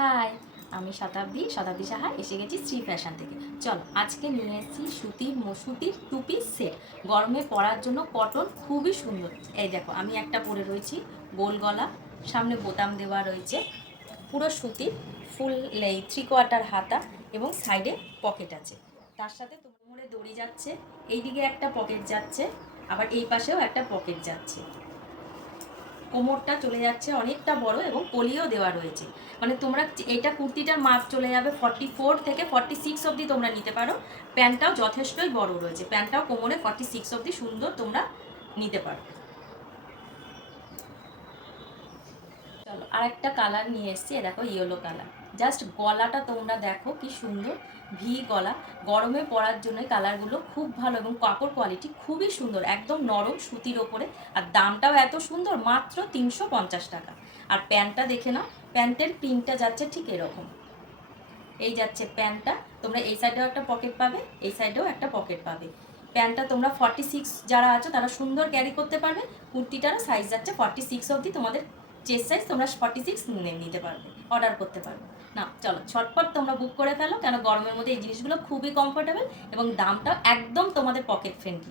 High, আমি শতাব্দী সাহা এসে গেছি শ্রী ফ্যাশন থেকে। চলো আজকে নিয়ে এসেছি সুতির টু পিস সেট, গরমে পরার জন্য কটন, খুবই সুন্দর। এই দেখো আমি একটা পরে রয়েছি, গোল গলা, সামনে বোতাম দেওয়া রয়েছে, পুরো সুতির, ফুল এই 3/4 হাতা এবং সাইডে পকেট আছে। তার সাথে কোমরে দড়ি যাচ্ছে, এইদিকে একটা পকেট যাচ্ছে, আবার এই পাশেও একটা পকেট যাচ্ছে। কোমরটা চলে যাচ্ছে অনেকটা বড় এবং কলিও দেওয়া রয়েছে। মানে তোমরা এটা কুর্তিটার মাপ চলে যাবে 44 থেকে 46 অবধি তোমরা নিতে পারো। প্যান্টটাও যথেষ্টই বড় রয়েছে, প্যান্টটাও কোমরে 46 অবধি সুন্দর তোমরা নিতে পারো। চলো আর একটা কালার নিয়ে এসেছি, দেখো ইয়েলো কালার। জাস্ট গলাটা তোমরা দেখো কি সুন্দর, ভি গলা। গরমে পরার জন্য কালারগুলো খুব ভালো এবং কাপড় কোয়ালিটি খুবই সুন্দর, একদম নরম সুতির ওপরে। আর দামটাও এত সুন্দর, মাত্র 350 টাকা। আর প্যান্টটা দেখে নাও, প্যান্টের প্রিন্টটা যাচ্ছে ঠিক এরকম। এই যাচ্ছে প্যান্টটা, তোমরা এই সাইডেও একটা পকেট পাবে, এই সাইডেও একটা পকেট পাবে। প্যান্টটা তোমরা 46 যারা আছো তারা সুন্দর ক্যারি করতে পারবে। কুর্তিটারও সাইজ যাচ্ছে 46 অবধি, তোমাদের চেস্ট সাইজ তোমরা 46 নিতে পারবে, অর্ডার করতে পারবে। না চলো ছটপট তোমরা বুক করে ফেলো, কেন গরমের মধ্যে এই জিনিসগুলো খুবই কমফোর্টেবল এবং দামটা একদম তোমাদের পকেট ফ্রেন্ডলি।